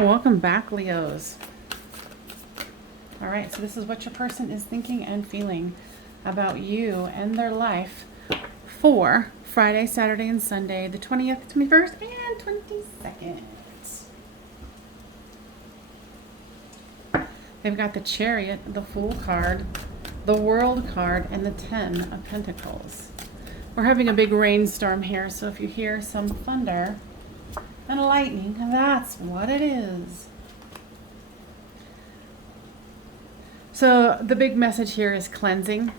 Welcome back, Leos. All right, so this is what your person is thinking and feeling about you and their life for Friday, Saturday, and Sunday, the 20th, 21st, and 22nd. They've got the Chariot, the Fool card, the World card, and the 10 of Pentacles. We're having a big rainstorm here, so if you hear some thunder and lightning, that's what it is. So the big message here is cleansing.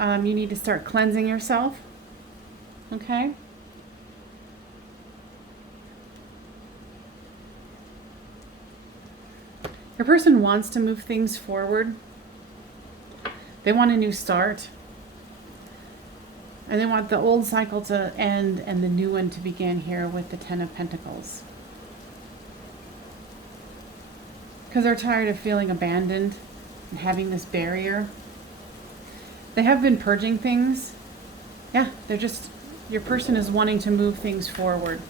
You need to start cleansing yourself. Okay? Your person wants to move things forward. They want a new start. And they want the old cycle to end and the new one to begin here with the 10 of Pentacles. Because they're tired of feeling abandoned and having this barrier. They have been purging things. Yeah, they're just, your person is wanting to move things forward.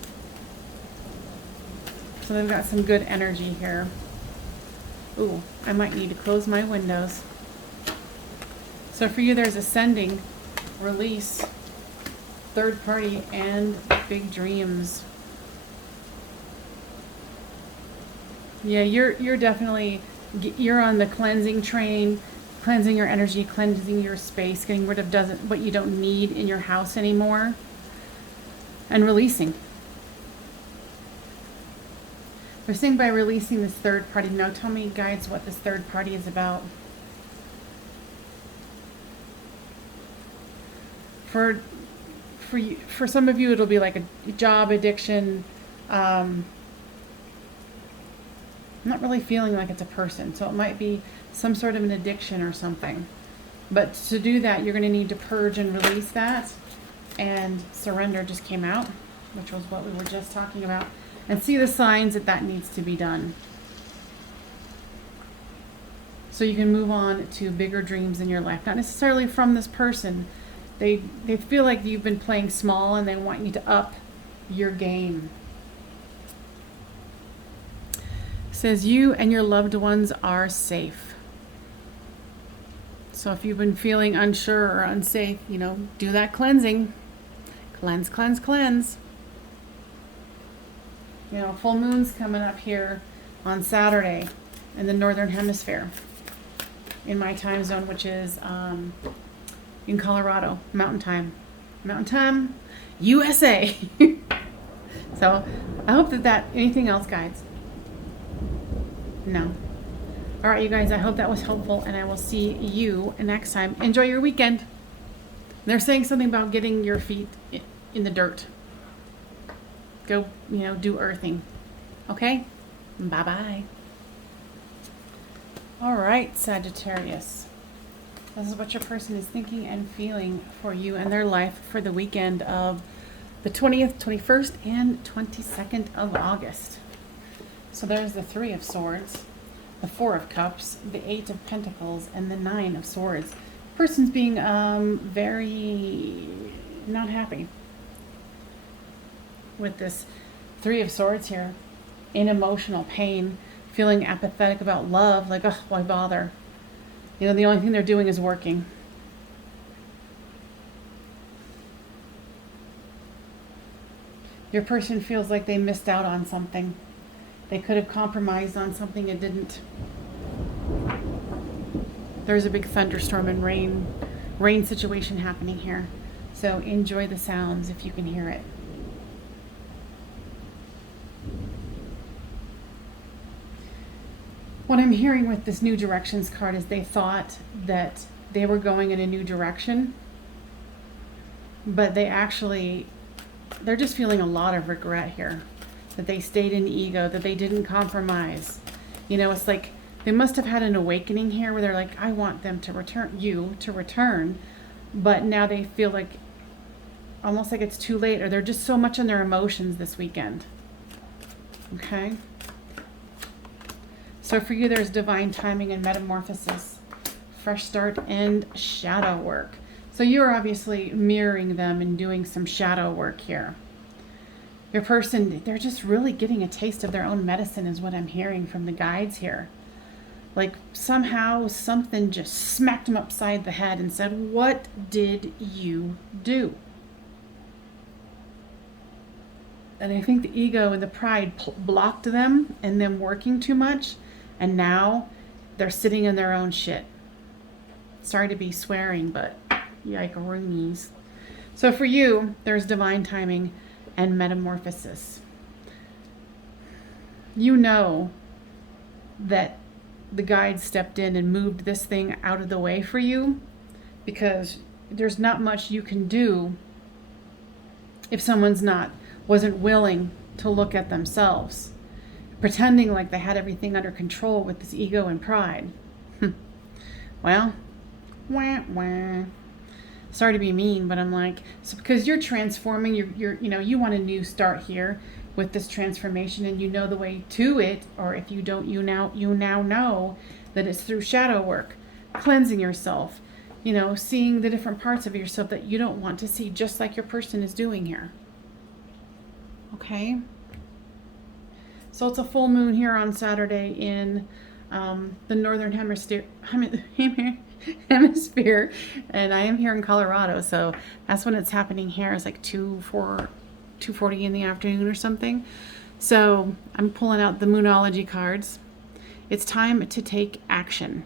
So they've got some good energy here. Ooh, I might need to close my windows. So for you, there's ascending, release, third party, and big dreams. Yeah, you're definitely, you're on the cleansing train, cleansing your energy, cleansing your space, getting rid of what you don't need in your house anymore, and releasing. We're saying by releasing this third party. Now tell me, guides, what this third party is about. For some of you, it'll be like a job addiction. I'm not really feeling like it's a person, so it might be some sort of an addiction or something. But to do that, you're going to need to purge and release that. And surrender just came out, which was what we were just talking about. And see the signs that needs to be done. So you can move on to bigger dreams in your life. Not necessarily from this person. They feel like you've been playing small and they want you to up your game. It says you and your loved ones are safe. So if you've been feeling unsure or unsafe, do that cleansing. Cleanse, cleanse, cleanse. Full moon's coming up here on Saturday in the Northern Hemisphere. In my time zone, which is in Colorado, Mountain Time, USA. So I hope that anything else, guys? No. All right, you guys, I hope that was helpful, and I will see you next time. Enjoy your weekend. They're saying something about getting your feet in the dirt. Go, do earthing. Okay? Bye-bye. All right, Sagittarius. This is what your person is thinking and feeling for you and their life for the weekend of the 20th, 21st, and 22nd of August. So there's the 3 of Swords, the 4 of Cups, the 8 of Pentacles, and the 9 of Swords. Person's being very not happy with this 3 of Swords here. In emotional pain, feeling apathetic about love, like, oh, why bother? The only thing they're doing is working. Your person feels like they missed out on something. They could have compromised on something and didn't. There's a big thunderstorm and rain situation happening here. So enjoy the sounds if you can hear it. What I'm hearing with this New Directions card is they thought that they were going in a new direction, but they're just feeling a lot of regret here, that they stayed in ego, that they didn't compromise. It's like they must have had an awakening here where they're like, I want them to return, but now they feel like almost like it's too late, or they're just so much in their emotions this weekend. Okay? So for you, there's divine timing and metamorphosis, fresh start, and shadow work. So you're obviously mirroring them and doing some shadow work here. Your person, they're just really getting a taste of their own medicine is what I'm hearing from the guides here. Like somehow something just smacked them upside the head and said, what did you do? And I think the ego and the pride blocked them and them working too much. And now they're sitting in their own shit. Sorry to be swearing, but yikeroonies. So for you, there's divine timing and metamorphosis. You know that the guide stepped in and moved this thing out of the way for you, because there's not much you can do if someone's wasn't willing to look at themselves, pretending like they had everything under control with this ego and pride. Well, wah, wah. Sorry to be mean, but I'm like, so because you're transforming, you want a new start here with this transformation, and you know the way to it, or if you don't, you now know that it's through shadow work, cleansing yourself, seeing the different parts of yourself that you don't want to see, just like your person is doing here. Okay? So it's a full moon here on Saturday in the northern hemisphere, and I am here in Colorado, so that's when it's happening here. It's like 2:40 in the afternoon or something. So I'm pulling out the Moonology cards. It's time to take action.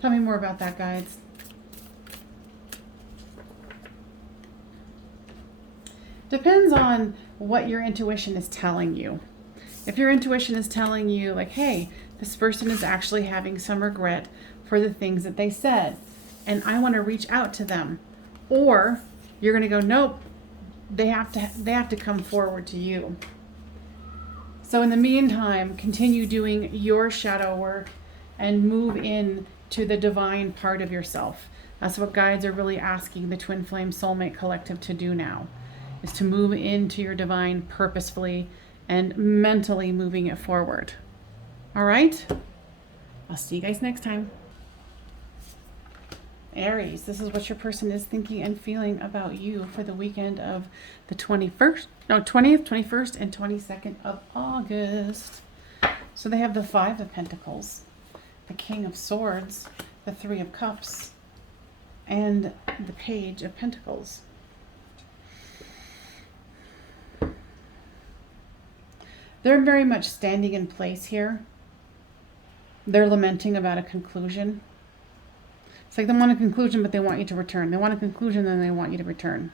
Tell me more about that, guides. Depends on what your intuition is telling you. If your intuition is telling you, like, hey, this person is actually having some regret for the things that they said, and I want to reach out to them. Or you're going to go, nope, they have to come forward to you. So in the meantime, continue doing your shadow work and move in to the divine part of yourself. That's what guides are really asking the Twin Flame Soulmate Collective to do now, is to move into your divine purposefully and mentally moving it forward. All right? I'll see you guys next time. Aries, this is what your person is thinking and feeling about you for the weekend of the 20th, 21st, and 22nd of August. So they have the Five of Pentacles, the King of Swords, the Three of Cups, and the Page of Pentacles. They're very much standing in place here. They're lamenting about a conclusion. It's like they want a conclusion, but they want you to return. They want a conclusion, then they want you to return.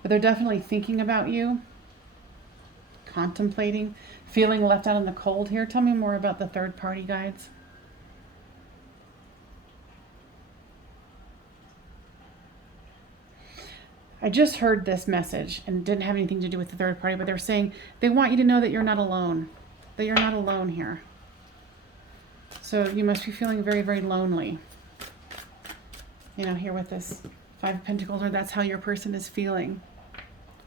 But they're definitely thinking about you, contemplating, feeling left out in the cold here. Tell me more about the third party, guides. I just heard this message, and it didn't have anything to do with the third party, but they're saying they want you to know that you're not alone. That you're not alone here. So you must be feeling very, very lonely. Here with this Five of Pentacles, or that's how your person is feeling.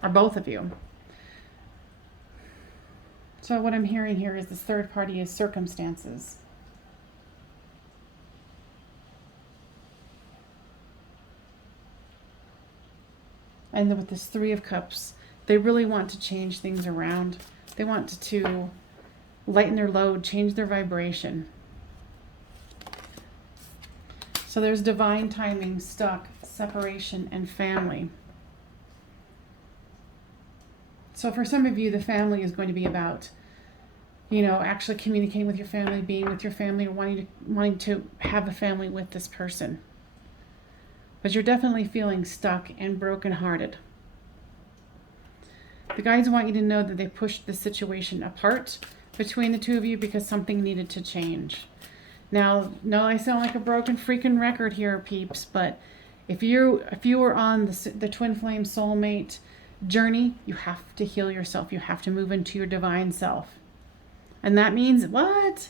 Or both of you. So what I'm hearing here is this third party is circumstances. And with this Three of Cups, they really want to change things around. They want to lighten their load, change their vibration. So there's divine timing, stuck, separation, and family. So for some of you, the family is going to be about, actually communicating with your family, being with your family, or wanting to have a family with this person. But you're definitely feeling stuck and brokenhearted. The guides want you to know that they pushed the situation apart between the two of you because something needed to change. Now, no, I sound like a broken freaking record here, peeps, but if you were on the Twin Flame Soulmate journey, you have to heal yourself. You have to move into your divine self. And that means what?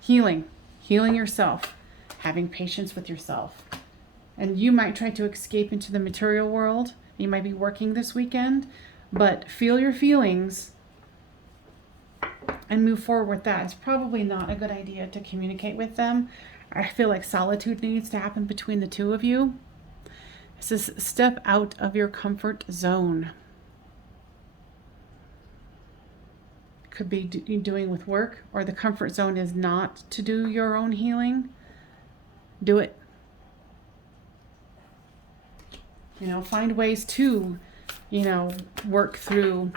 Healing yourself, having patience with yourself. And you might try to escape into the material world. You might be working this weekend, but feel your feelings and move forward with that. It's probably not a good idea to communicate with them. I feel like solitude needs to happen between the two of you. It says step out of your comfort zone. Could be doing with work, or the comfort zone is not to do your own healing. Do it. You know, find ways to, you know, work through,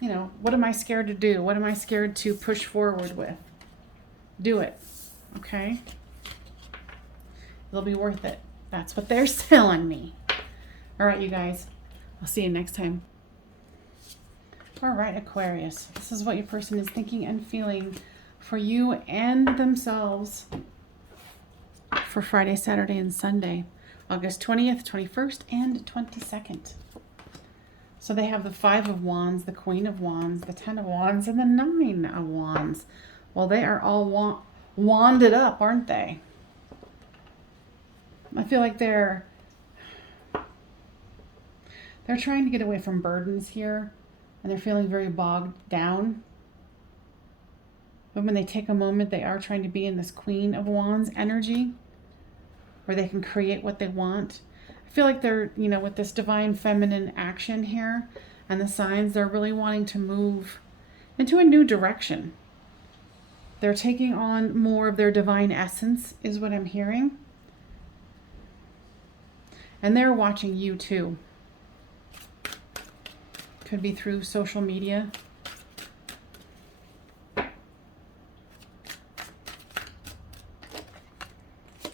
you know, what am I scared to do? What am I scared to push forward with? Do it. Okay? It'll be worth it. That's what they're telling me. All right, you guys. I'll see you next time. All right, Aquarius. This is what your person is thinking and feeling for you and themselves for Friday, Saturday, and Sunday, August 20th, 21st, and 22nd. So they have the 5 of Wands, the Queen of Wands, the 10 of Wands, and the 9 of Wands. Well, they are all wanded up, aren't they? I feel like they're trying to get away from burdens here, and they're feeling very bogged down. But when they take a moment, they are trying to be in this Queen of Wands energy, where they can create what they want. I feel like they're, you know, with this divine feminine action here and the signs, they're really wanting to move into a new direction. They're taking on more of their divine essence, is what I'm hearing. And they're watching you too. Could be through social media.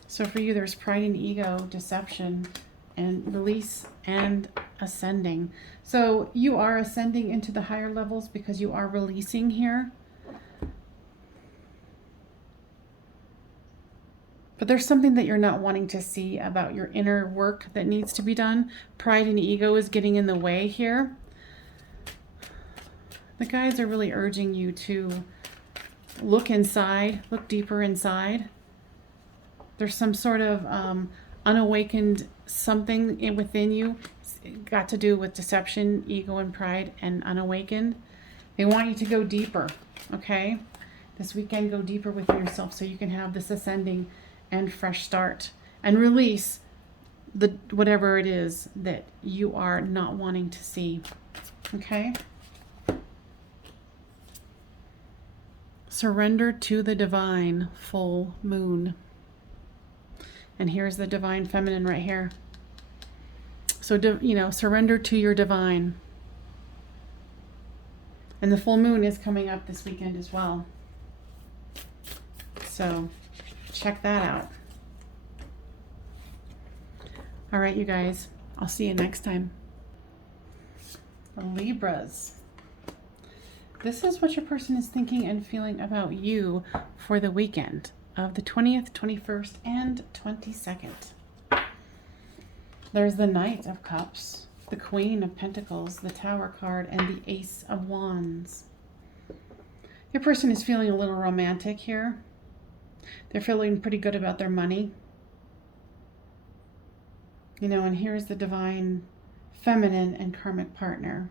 So for you, there's pride and ego, deception, and release and ascending. So you are ascending into the higher levels because you are releasing here. But there's something that you're not wanting to see about your inner work that needs to be done. Pride and ego is getting in the way here. The guides are really urging you to look inside, look deeper inside. There's some sort of unawakened something within you. It's got to do with deception, ego, and pride, and unawakened. They want you to go deeper, okay? This weekend, go deeper within yourself so you can have this ascending and fresh start and release the whatever it is that you are not wanting to see, okay? Surrender to the divine, full moon. And here's the divine feminine right here. So, you know, surrender to your divine. And the full moon is coming up this weekend as well. So, check that out. All right, you guys. I'll see you next time. Libras. This is what your person is thinking and feeling about you for the weekend of the 20th, 21st, and 22nd. There's the Knight of Cups, the Queen of Pentacles, the Tower card, and the Ace of Wands. Your person is feeling a little romantic here. They're feeling pretty good about their money. You know, and here's the divine feminine and karmic partner.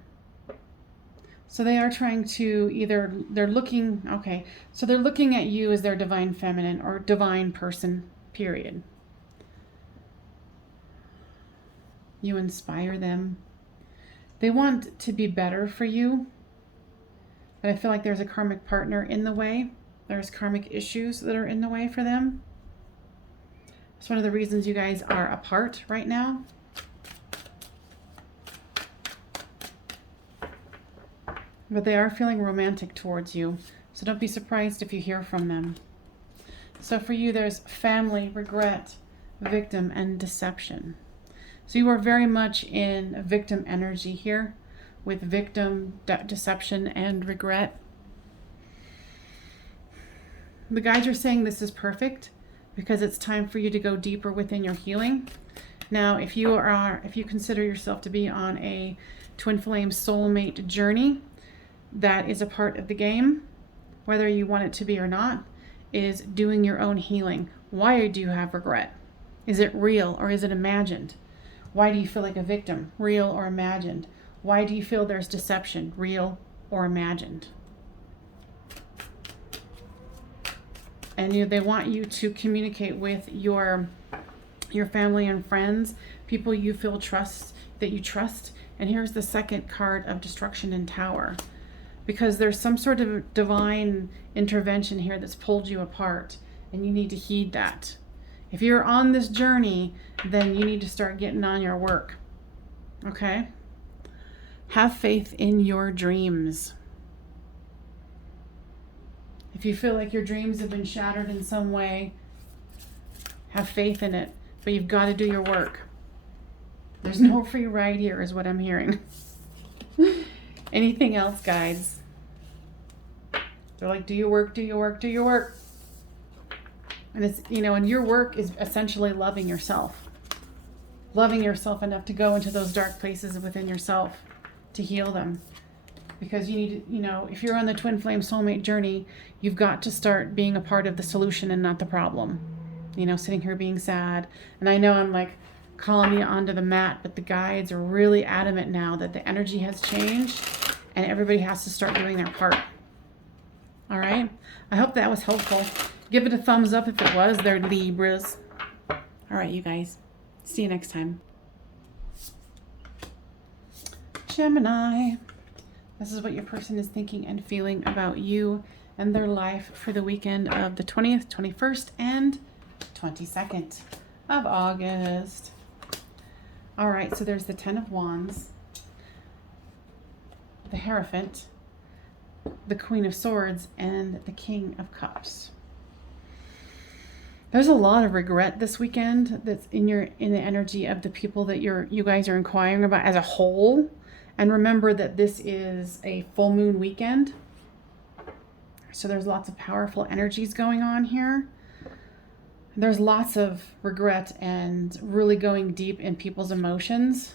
So they are trying to either, they're looking at you as their divine feminine or divine person, period. You inspire them. They want to be better for you, but I feel like there's a karmic partner in the way. There's karmic issues that are in the way for them. It's one of the reasons you guys are apart right now. But they are feeling romantic towards you. So don't be surprised if you hear from them. So for you, there's family, regret, victim, and deception. So you are very much in victim energy here with victim, deception, and regret. The guides are saying this is perfect because it's time for you to go deeper within your healing. Now, if you consider yourself to be on a twin flame soulmate journey, that is a part of the game, whether you want it to be or not, is doing your own healing. Why do you have regret? Is it real or is it imagined? Why do you feel like a victim? Real or imagined? Why do you feel there's deception? Real or imagined? And they want you to communicate with your your family and friends, people you feel that you trust. And here's the second card of destruction and Tower, because there's some sort of divine intervention here that's pulled you apart, and you need to heed that. If you're on this journey, then you need to start getting on your work. Okay? Have faith in your dreams. If you feel like your dreams have been shattered in some way, have faith in it. But you've got to do your work. There's no free ride here, is what I'm hearing. Anything else, guides? They're like, do your work, do your work, do your work. And it's, you know, and your work is essentially loving yourself. Loving yourself enough to go into those dark places within yourself to heal them. Because you need to, you know, if you're on the twin flame soulmate journey, you've got to start being a part of the solution and not the problem. You know, sitting here being sad. And I know I'm like calling you onto the mat, but the guides are really adamant now that the energy has changed and everybody has to start doing their part. All right? I hope that was helpful. Give it a thumbs up if it was. They're Libras. All right, you guys. See you next time. Gemini. This is what your person is thinking and feeling about you and their life for the weekend of the 20th, 21st, and 22nd of August. All right, so there's the 10 of Wands, the Hierophant, the Queen of Swords, and the King of Cups. There's a lot of regret this weekend that's in the energy of the people that you guys are inquiring about as a whole. And remember that this is a full moon weekend. So there's lots of powerful energies going on here. There's lots of regret and really going deep in people's emotions.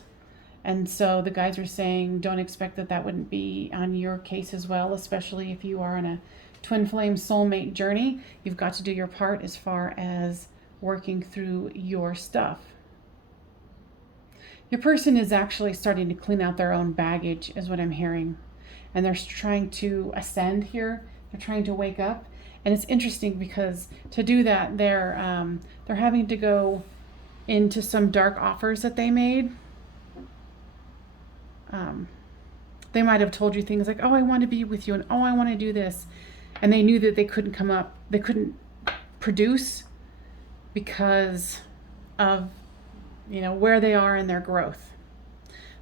And so the guys are saying, don't expect that wouldn't be on your case as well, especially if you are on a twin flame soulmate journey. You've got to do your part as far as working through your stuff. Your person is actually starting to clean out their own baggage, is what I'm hearing. And they're trying to ascend here. They're trying to wake up. And it's interesting because to do that, they're having to go into some dark offers that they made. They might have told you things like, oh, I want to be with you, and oh, I want to do this. And they knew that they couldn't produce because of, you know, where they are in their growth.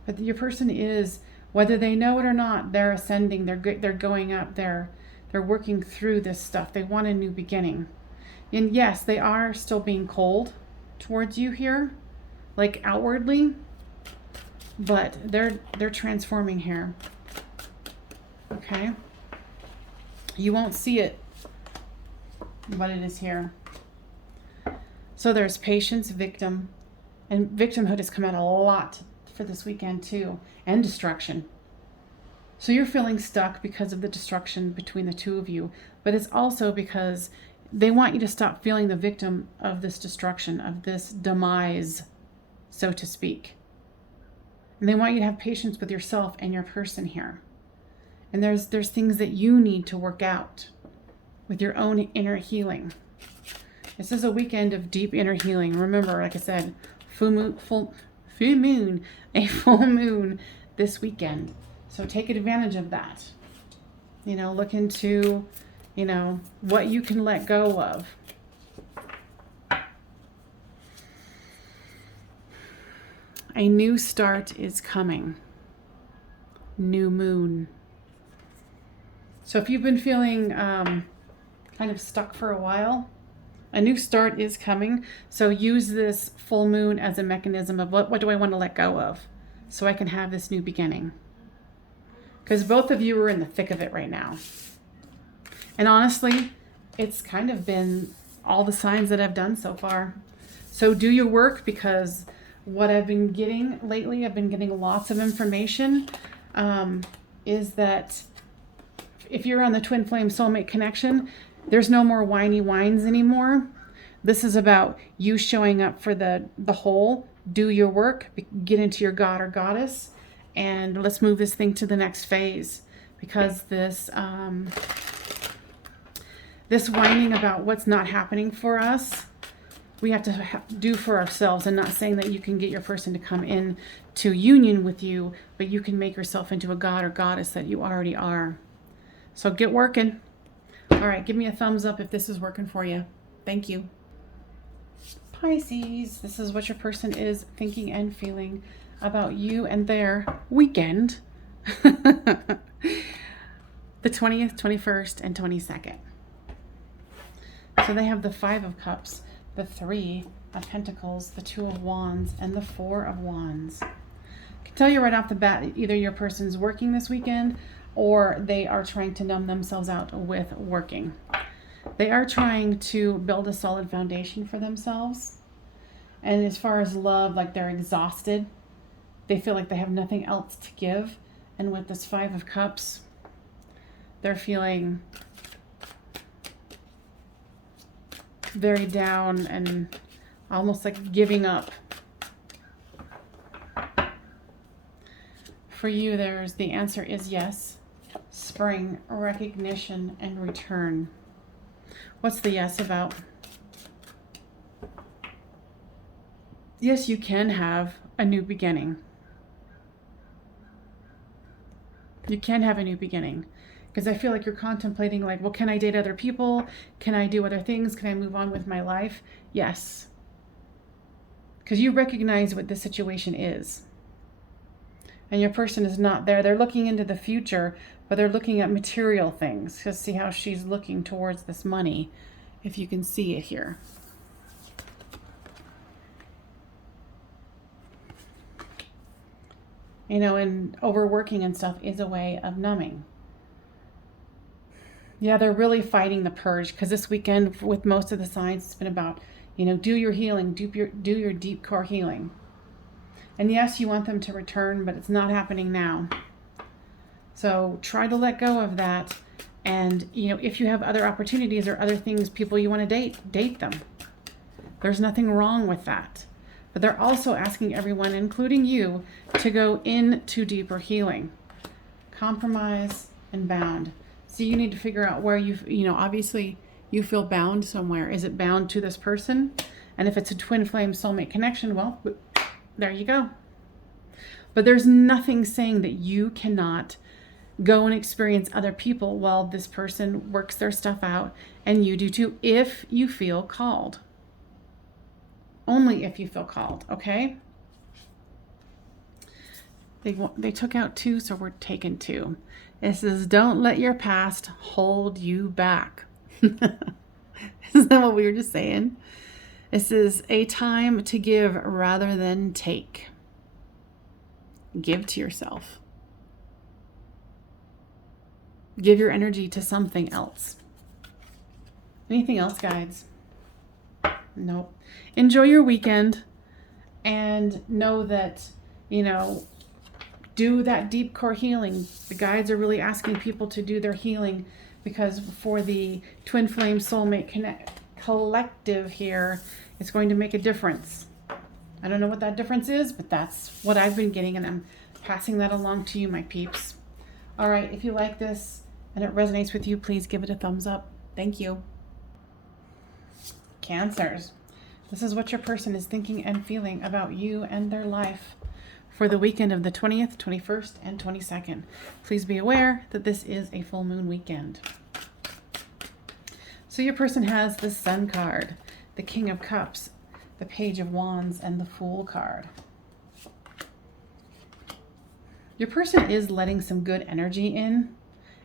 But your person is, whether they know it or not, they're ascending, they're going up, they're working through this stuff. They want a new beginning. And yes, they are still being cold towards you here, like outwardly, but they're transforming here. Okay? You won't see it, but it is here. So there's patience, victim, and victimhood has come out a lot for this weekend too, and destruction. So you're feeling stuck because of the destruction between the two of you, but it's also because they want you to stop feeling the victim of this destruction, of this demise, so to speak. And they want you to have patience with yourself and your person here. And there's things that you need to work out with your own inner healing. This is a weekend of deep inner healing. Remember, like I said, full moon this weekend. So take advantage of that. You know, look into, you know, what you can let go of. A new start is coming. New moon. So if you've been feeling kind of stuck for a while, a new start is coming. So use this full moon as a mechanism of what do I want to let go of so I can have this new beginning. Because both of you are in the thick of it right now. And honestly, it's kind of been all the signs that I've done so far. So do your work, because what I've been getting lately, I've been getting lots of information, is that if you're on the twin flame soulmate connection, there's no more whiny whines anymore. This is about you showing up for the whole. Do your work, get into your god or goddess, and let's move this thing to the next phase. Because this whining about what's not happening for us, we have to do for ourselves. And not saying that you can get your person to come in to union with you, but you can make yourself into a god or goddess that you already are. So get working. All right, give me a thumbs up if this is working for you. Thank you. Pisces, this is what your person is thinking and feeling about you and their weekend. The 20th, 21st, and 22nd. So they have the 5 of Cups, the 3 of Pentacles, the 2 of Wands, and the 4 of Wands. I can tell you right off the bat, either your person's working this weekend or they are trying to numb themselves out with working. They are trying to build a solid foundation for themselves. And as far as love, like they're exhausted. They feel like they have nothing else to give. And with this 5 of Cups, they're feeling very down and almost like giving up. For you, the answer is yes. Spring, recognition, and return. What's the yes about? Yes, you can have a new beginning. You can have a new beginning. Because I feel like you're contemplating like, well, can I date other people? Can I do other things? Can I move on with my life? Yes. Because you recognize what the situation is. And your person is not there. They're looking into the future, but they're looking at material things. Just see how she's looking towards this money, if you can see it here. You know, and overworking and stuff is a way of numbing. Yeah, they're really fighting the purge, because this weekend with most of the signs, it's been about, you know, do your healing, do your deep core healing. And yes, you want them to return, but it's not happening now. So try to let go of that. And, you know, if you have other opportunities or other things, people you want to date them. There's nothing wrong with that. But they're also asking everyone, including you, to go into deeper healing. Compromise and bound. So you need to figure out where you know, obviously you feel bound somewhere. Is it bound to this person? And if it's a twin flame soulmate connection, well, there you go. But there's nothing saying that you cannot go and experience other people while this person works their stuff out, and you do too, if you feel called. Only if you feel called, okay? They took out 2, so we're taking 2. It says, don't let your past hold you back. Isn't that what we were just saying? This is a time to give rather than take. Give to yourself. Give your energy to something else. Anything else, guides? Nope. Enjoy your weekend and know that, you know, do that deep core healing. The guides are really asking people to do their healing, because for the twin flame soulmate collective here, it's going to make a difference. I don't know what that difference is, but that's what I've been getting, and I'm passing that along to you, my peeps. All right, if you like this and it resonates with you, please give it a thumbs up. Thank you. Cancers. This is what your person is thinking and feeling about you and their life for the weekend of the 20th, 21st, and 22nd. Please be aware that this is a full moon weekend. So your person has the Sun card, the King of Cups, the Page of Wands, and the Fool card. Your person is letting some good energy in.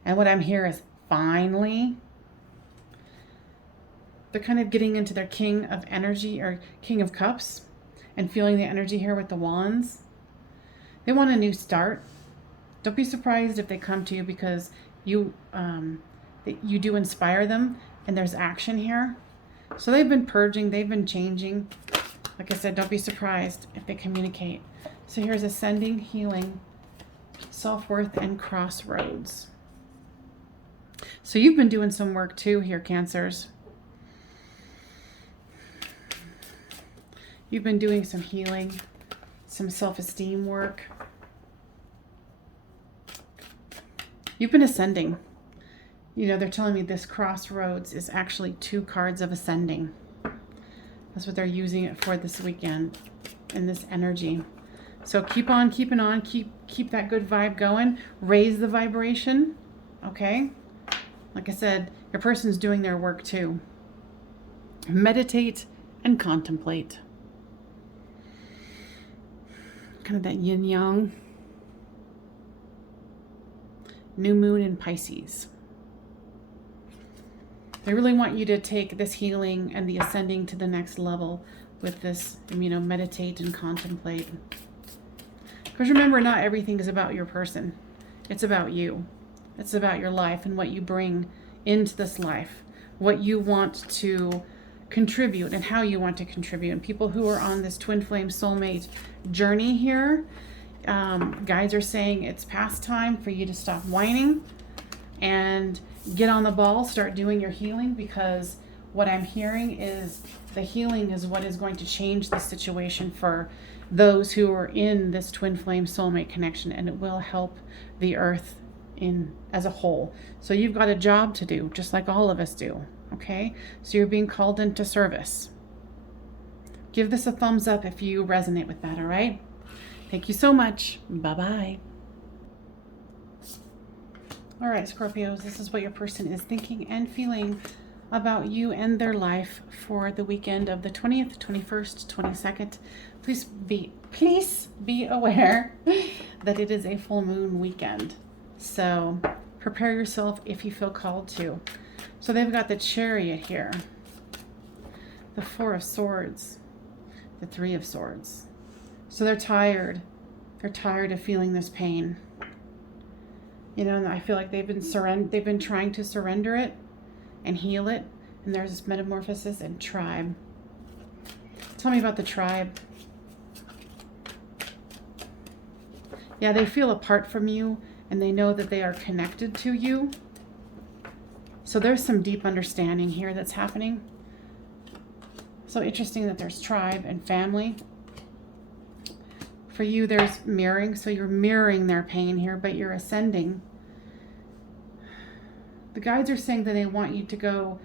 And what I'm hearing is finally. They're kind of getting into their King of Energy or King of Cups and feeling the energy here with the Wands. They want a new start. Don't be surprised if they come to you, because you do inspire them and there's action here. So they've been purging, they've been changing. Like I said, don't be surprised if they communicate. So here's ascending, healing, self-worth, and crossroads. So you've been doing some work too here, Cancers. You've been doing some healing, some self-esteem work. You've been ascending. You know, they're telling me this crossroads is actually 2 cards of ascending. That's what they're using it for this weekend in this energy. So keep on keeping on. Keep that good vibe going. Raise the vibration. Okay? Like I said, your person's doing their work too. Meditate and contemplate. Kind of that yin-yang. New moon in Pisces. They really want you to take this healing and the ascending to the next level with this, meditate and contemplate. Because remember, not everything is about your person. It's about you. It's about your life and what you bring into this life, what you want to contribute and how you want to contribute. And people who are on this twin flame soulmate journey here, guides are saying it's past time for you to stop whining and get on the ball, start doing your healing, because what I'm hearing is the healing is what is going to change the situation for those who are in this twin flame soulmate connection, and it will help the earth in as a whole. So you've got a job to do, just like all of us do. Okay, so you're being called into service. Give this a thumbs up if you resonate with that. All right, thank you so much. Bye-bye. All right, Scorpios, this is what your person is thinking and feeling about you and their life for the weekend of the 20th, 21st, 22nd. Please be aware that it is a full moon weekend. So prepare yourself if you feel called to. So they've got the Chariot here, the Four of Swords, the Three of Swords. So they're tired. They're tired of feeling this pain. And I feel like they've been trying to surrender it and heal it. And there's this metamorphosis and tribe. Tell me about the tribe. Yeah, they feel apart from you and they know that they are connected to you. So there's some deep understanding here that's happening. So interesting that there's tribe and family. For you, there's mirroring. So you're mirroring their pain here, but you're ascending. The guides are saying that they want you to go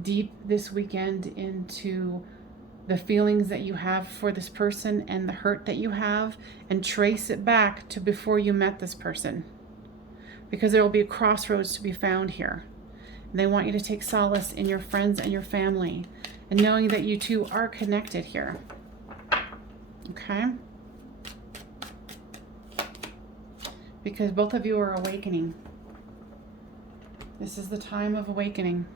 deep this weekend into the feelings that you have for this person and the hurt that you have, and trace it back to before you met this person. Because there will be a crossroads to be found here. And they want you to take solace in your friends and your family, and knowing that you two are connected here. Okay? Because both of you are awakening. This is the time of awakening.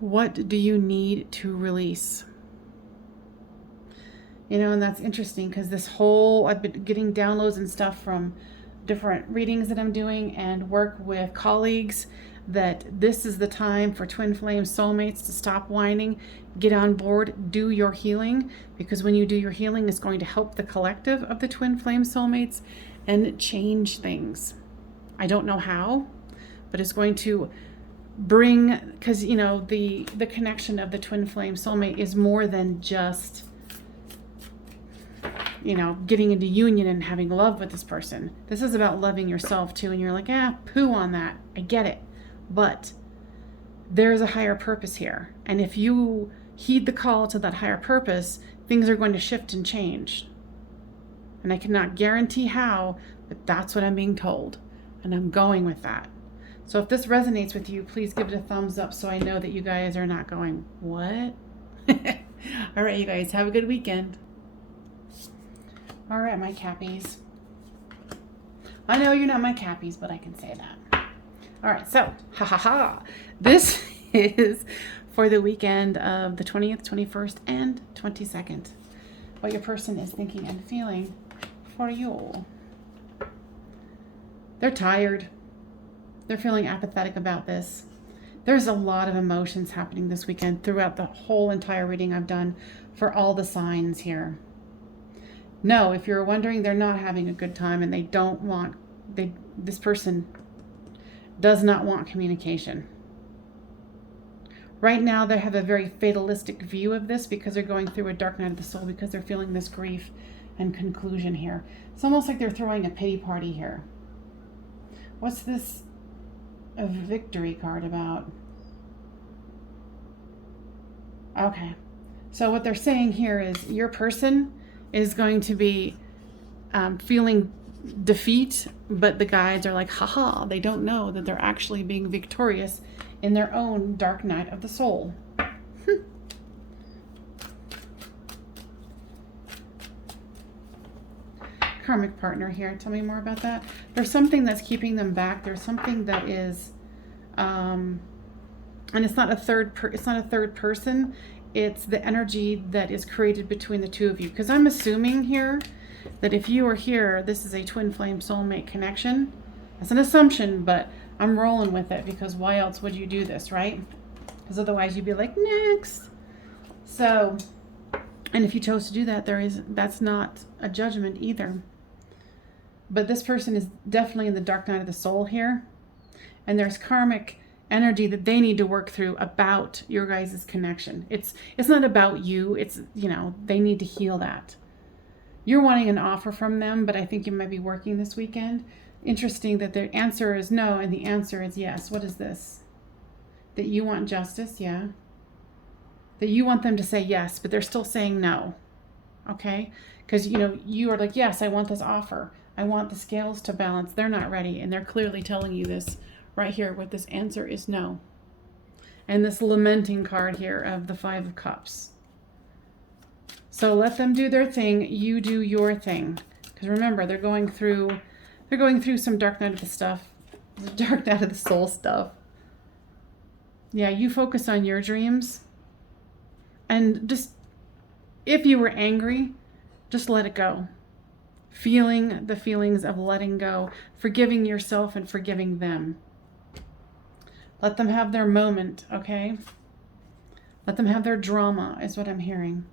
What do you need to release? And that's interesting because I've been getting downloads and stuff from different readings that I'm doing and work with colleagues, that this is the time for twin flame soulmates to stop whining, get on board, do your healing, because when you do your healing, it's going to help the collective of the twin flame soulmates and change things. I don't know how, but it's going to bring, because the connection of the twin flame soulmate is more than just getting into union and having love with this person. This is about loving yourself too. And you're like, poo on that. I get it. But there's a higher purpose here. And if you heed the call to that higher purpose, things are going to shift and change. And I cannot guarantee how, but that's what I'm being told. And I'm going with that. So if this resonates with you, please give it a thumbs up so I know that you guys are not going, what? All right, you guys, have a good weekend. All right, my Cappies. I know you're not my Cappies, but I can say that. All right, so, this is for the weekend of the 20th, 21st, and 22nd. What your person is thinking and feeling for you. They're tired. They're feeling apathetic about this. There's a lot of emotions happening this weekend throughout the whole entire reading I've done for all the signs here. No, if you're wondering, they're not having a good time and this person does not want communication. Right now, they have a very fatalistic view of this because they're going through a dark night of the soul, because they're feeling this grief and conclusion here. It's almost like they're throwing a pity party here. What's this a victory card about? Okay. So what they're saying here is your person is going to be feeling defeat, but the guides are like, haha, they don't know that they're actually being victorious in their own dark night of the soul. Karmic partner here. Tell me more about that. There's something that's keeping them back. There's something that is, and it's not a third person. It's the energy that is created between the two of you. Because I'm assuming here that if you are here, this is a twin flame soulmate connection. That's an assumption, but I'm rolling with it because why else would you do this, right? Because otherwise you'd be like, next. So, and if you chose to do that, that's not a judgment either. But this person is definitely in the dark night of the soul here. And there's karmic energy that they need to work through about your guys' connection. It's not about you. It's, they need to heal that. You're wanting an offer from them, but I think you might be working this weekend. Interesting that the answer is no and the answer is yes. What is this? That you want justice, yeah. That you want them to say yes, but they're still saying no. Okay? Because, you are like, yes, I want this offer. I want the scales to balance. They're not ready, and they're clearly telling you this right here. What this answer is no. And this lamenting card here of the 5 of Cups. So let them do their thing. You do your thing. Because remember, they're going through some dark night of the stuff. Dark night of the soul stuff. Yeah, you focus on your dreams. And just, if you were angry, just let it go. Feeling the feelings of letting go. Forgiving yourself and forgiving them. Let them have their moment, okay? Let them have their drama, is what I'm hearing.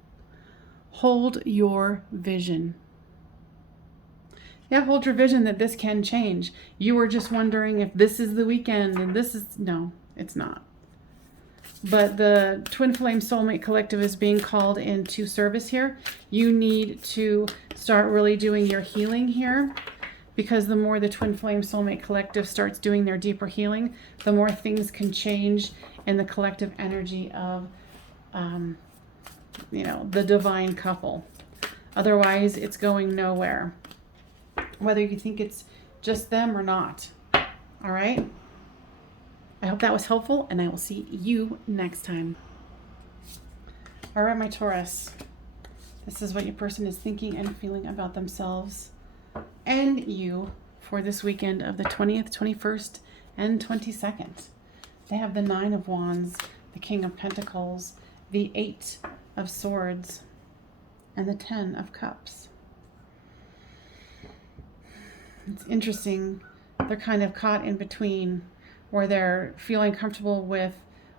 Hold your vision. Yeah, hold your vision that this can change. You were just wondering if this is the weekend and this is... No, it's not. But the Twin Flame Soulmate Collective is being called into service here. You need to start really doing your healing here, because the more the Twin Flame Soulmate Collective starts doing their deeper healing, the more things can change in the collective energy of, the divine couple. Otherwise, it's going nowhere, whether you think it's just them or not. All right? I hope that was helpful, and I will see you next time. All right, my Taurus. This is what your person is thinking and feeling about themselves and you for this weekend of the 20th, 21st, and 22nd. They have the 9 of Wands, the King of Pentacles, the 8 of Swords, and the 10 of Cups. It's interesting. They're kind of caught in between, where they're feeling comfortable with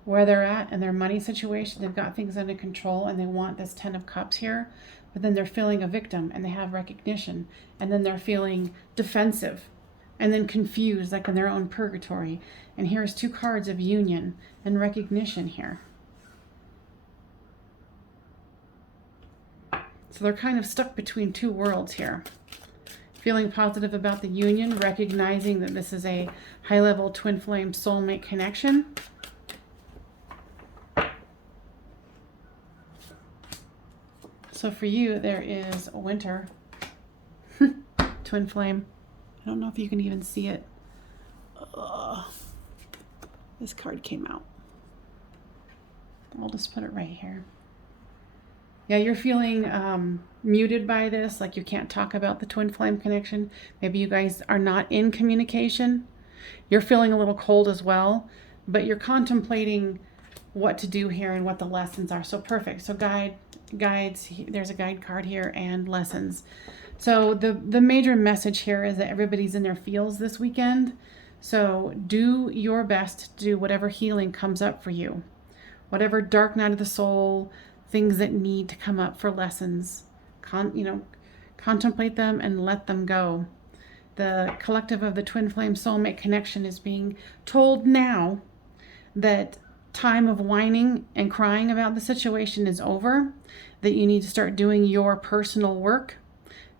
where they're at and their money situation. They've got things under control and they want this 10 of Cups here, but then they're feeling a victim and they have recognition, and then they're feeling defensive and then confused, like in their own purgatory. And here's 2 cards of union and recognition here. So they're kind of stuck between 2 worlds here. Feeling positive about the union, recognizing that this is a high-level twin flame soulmate connection. So for you, there is winter. Twin flame. I don't know if you can even see it. This card came out. I'll just put it right here. Yeah, you're feeling muted by this, like you can't talk about the twin flame connection. Maybe you guys are not in communication. You're feeling a little cold as well, but you're contemplating what to do here and what the lessons are. So perfect. So guides, there's a guide card here, and lessons. So the major message here is that everybody's in their feels this weekend. So do your best to do whatever healing comes up for you. Whatever dark night of the soul, things that need to come up for lessons. Contemplate them and let them go. The collective of the twin flame soulmate connection is being told now that time of whining and crying about the situation is over, that you need to start doing your personal work,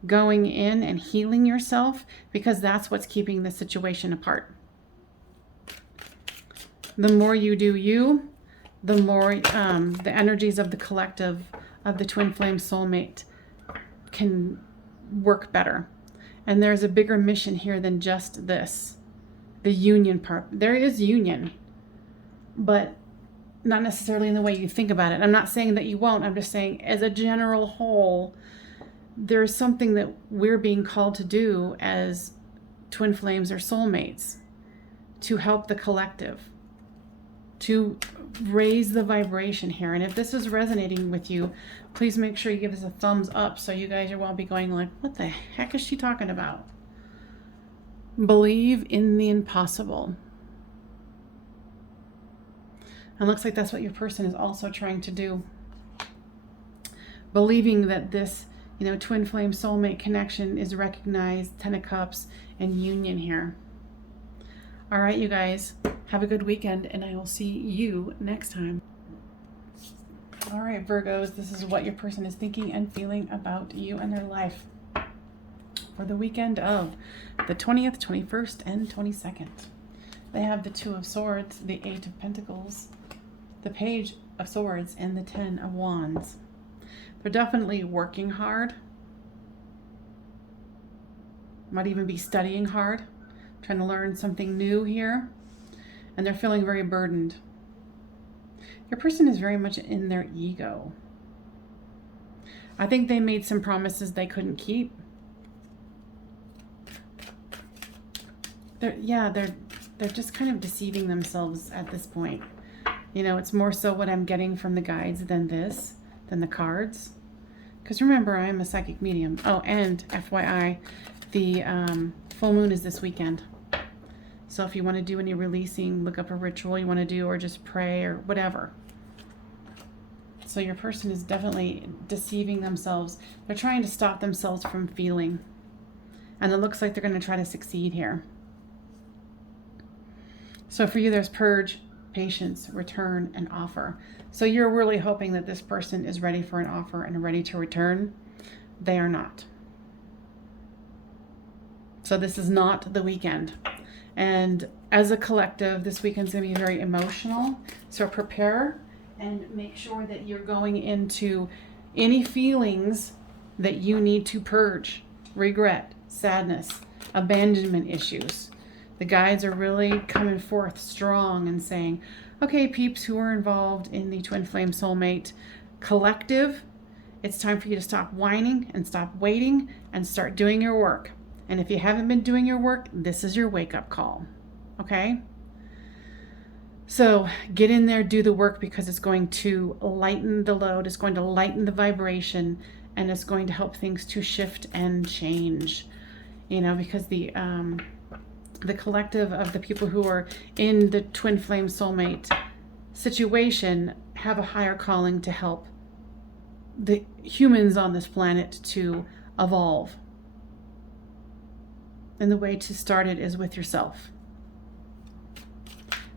going in and healing yourself, because that's what's keeping the situation apart. The more you do you, the more the energies of the collective of the twin flame soulmate can work better. And there's a bigger mission here than just this, the union part. There is union, but not necessarily in the way you think about it. I'm not saying that you won't. I'm just saying as a general whole, there's something that we're being called to do as twin flames or soulmates to help the collective, to raise the vibration here. And if this is resonating with you, please make sure you give us a thumbs up so you guys won't be going like, what the heck is she talking about? Believe in the impossible. And looks like that's what your person is also trying to do. Believing that this, twin flame soulmate connection is recognized, 10 of Cups, and union here. All right, you guys, have a good weekend, and I will see you next time. All right, Virgos, this is what your person is thinking and feeling about you and their life for the weekend of the 20th, 21st, and 22nd. They have the 2 of Swords, the 8 of Pentacles, the Page of Swords, and the 10 of Wands. They're definitely working hard. Might even be studying hard, trying to learn something new here. And they're feeling very burdened. Your person is very much in their ego. I think they made some promises they couldn't keep. They're just kind of deceiving themselves at this point. It's more so what I'm getting from the guides than the cards. Because remember, I'm a psychic medium. Oh, and FYI, the full moon is this weekend. So if you want to do any releasing, look up a ritual you want to do, or just pray or whatever. So your person is definitely deceiving themselves. They're trying to stop themselves from feeling. And it looks like they're going to try to succeed here. So for you, there's purge, patience, return, and offer. So you're really hoping that this person is ready for an offer and ready to return. They are not. So this is not the weekend. And as a collective, this weekend's going to be very emotional. So prepare and make sure that you're going into any feelings that you need to purge, regret, sadness, abandonment issues. The guides are really coming forth strong and saying, okay, peeps who are involved in the twin flame soulmate collective, it's time for you to stop whining and stop waiting and start doing your work. And if you haven't been doing your work, this is your wake-up call, okay? So get in there, do the work, because it's going to lighten the load, it's going to lighten the vibration, and it's going to help things to shift and change. Because the collective of the people who are in the twin flame soulmate situation have a higher calling to help the humans on this planet to evolve. And the way to start it is with yourself.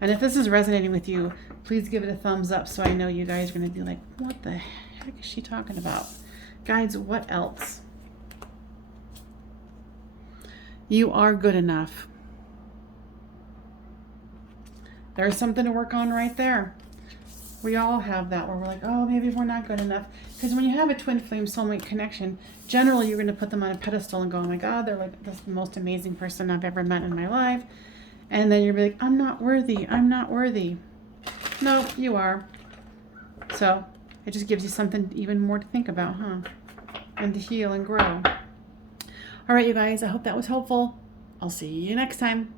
And if this is resonating with you, please give it a thumbs up so I know you guys are going to be like, what the heck is she talking about? Guides, what else? You are good enough. There's something to work on right there. We all have that where we're like, oh, maybe we're not good enough. Because when you have a twin flame soulmate connection, generally you're going to put them on a pedestal and go, oh my God, they're like the most amazing person I've ever met in my life. And then you're like, I'm not worthy. I'm not worthy. No, you are. So it just gives you something even more to think about, huh? And to heal and grow. All right, you guys, I hope that was helpful. I'll see you next time.